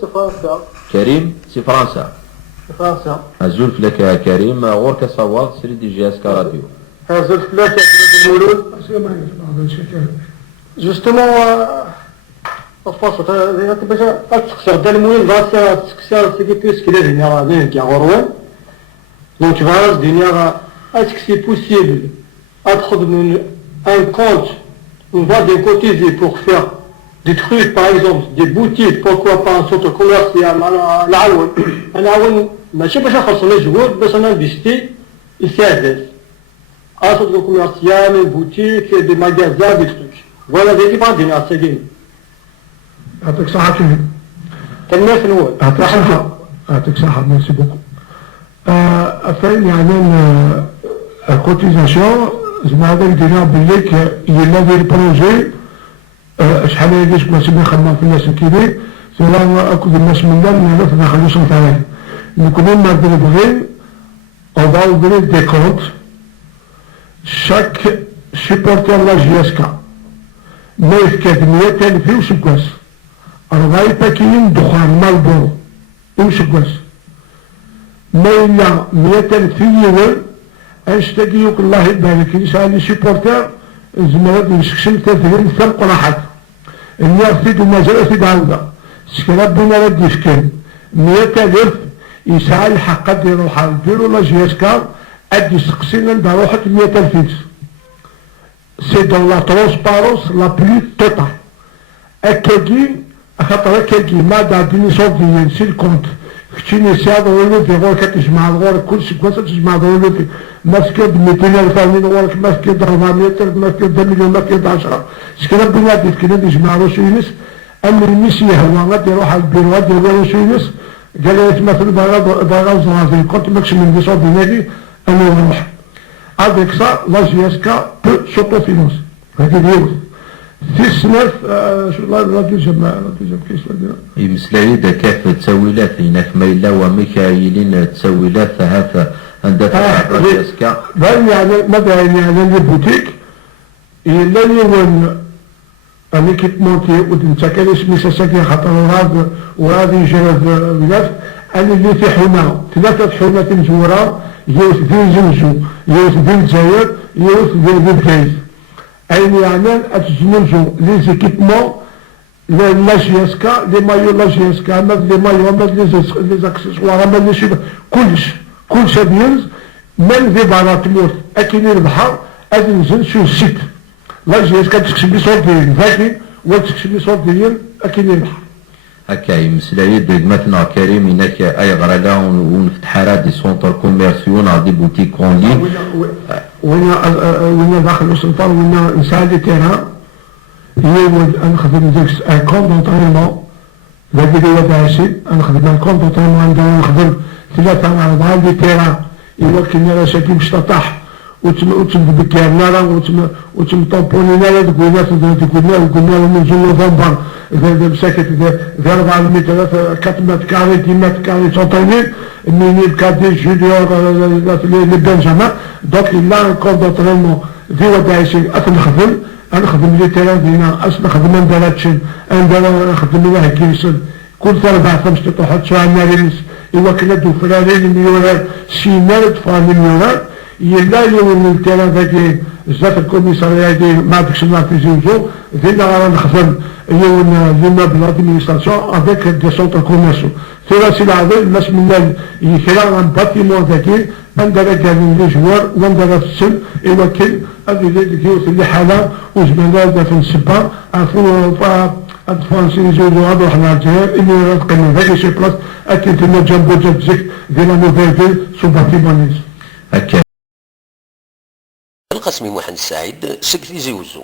سي فرنسا. كريم سي فرنسا. فرنسا. أزول فلاك يا كريم غورك صواب سري دي جي اس كا راديو. أزول فلاك يا المولود. جوستومون الفاصل باش تسقسي غدا المهم غا تسقسي سيدي بيسكي دينيا غادي كاع غروان. دونك فوالا دينيا est-ce que c'est possible entre un compte, on va décotiser pour faire des trucs, par exemple, des boutiques, pourquoi pas un centre commercial, ماشي باش نخلصوا مجهود باش ننفيستي يساعد. Un centre commercial, une boutique, des magasins, des trucs. Voilà des types d'indénias, c'est bien. يعطيك صحة كيف؟ تنمية في الأول. يعطيك صحة ميرسي بوكو. فين يعني الكوتيزاسيون زعما هذاك دينا بالليك يلا دير بروجي شحال هادي شكون سيدي خدام في الناس الكبير سيلا اكو الناس من دار ما ما نخلوش نتاعي نكون ما بغي on va ouvrir des comptes chaque supporter la JSK ما يفكر 100,000 وشكواس 4 باكيين دخان مالبورو وشكواس ما إلا 100,000 في يوم أشتاقيوك الله يبارك يسأل لي سيبورتير زمرات نشكشم تثرين ثلق راحت الناس فيدو مازال في دعوة سكراب بنا ردي يفكر 100,000 يسعى الحق دي روحا ديرو لا جي اس كار أدي سقسينا دا روحة 100,000 فيكس سي دون لا ترونسبارونس لا بلو توتال أكاكي خاطر أكاكي ما دا ديني صوفيين سي الكونت كتشيني سيادة ولوفي غورك تجمع غورك كل شيء كويس تجمع ولوفي ماسكيد 200,000 غورك ماسكيد 400,000 ماسكيد 2 مليون ماسكيد 10 شكرا بنادي كنا نجمع روسو يونس أمر الميسي هو غادي يروح على البيرو غادي يروح روسو يونس قال لي مثلا باغا زرافي كنت ماكش من دي صوت بنادي أنا نروح افيك سا لا جي اس كا بو سوتو فينونس هادي ديال 6-9 لا دوزيام كيسلا يمسلاي دا كيف التسويلات هناك ما إلا وميكايلين التسويلات هذا عندها الريسكا باين يعني ماذا يعني لي بوتيك إلا يوم أنا كنت مونتي ودنت كان اسمي ساكي خاطر وغادي يجي بلاص أنا اللي في حومة 3 حومات مزورة يوس ديال زنزو يوس ديال الجزائر يوس ديال بكايس أين يعني أتجنجو لي زيكيبمون لا جي اس كا لي مايو لا جي اس كا ماد لي مايو ماد لي زاكسسوار ماد لي شي كلش بينز من في بارات موت أكيد البحر أدي نزل شو السيت لا جي اس كا تكسب لي صوت ديال فاكي وتكسب لي صوت ديال أكيد البحر هكا يمسلاي مثلا كريم هناك اي غرادا ونفتح راه دي سونتر كوميرسيون دي بوتيك اون لين وين داخل السلطان وين نساعد تيران يود نخدم ديك ان كونت دونطريمون هذيك هو داعشي نخدم ان كونت دونطريمون نخدم 3 4 دي تيران يوكلني راه شاكي باش تطاح وتبكينا راه وتمطوبوني لنا تقولنا وقلنا من جون نوفمبر بساكت ذا 4 متر 4 متر كاري 10 متر كاري تونطيني مني بكادي جونيور لي بنجامين دونك لا كون دونطريمون في وداعشي نخدم نخدم لي تيران دينا نخدم نديراتشي نخدم لنا هكيسل كل 4 5 تطوحات شويه ناريس إوا كنا دو فرارين مليونات شي نارد فا مليونات يلا اليوم التيران ذاكي زات الكوميساريا دي ما داكش النهار في زوجو دينا راه نخدم اليوم ليمابل لادمينستراسيون افيك دي سونتر كوميرسيو في راسي العظيم الناس من يكرا ان باتيمون ذاكي عندنا كاين لي جوار وعندنا في السن إوا كاين هذه ديك اللي حاله وزمانا في السبا عرفوا الفرنسي يزولوا هذا وحنا الجزائر اللي رافقين هذاك شي بلاص اكيد تما جنبو جنب زيك ديال نوفيل فيل سو باتيمونيز هكا القسمي محمد السعيد سكري زيوزو.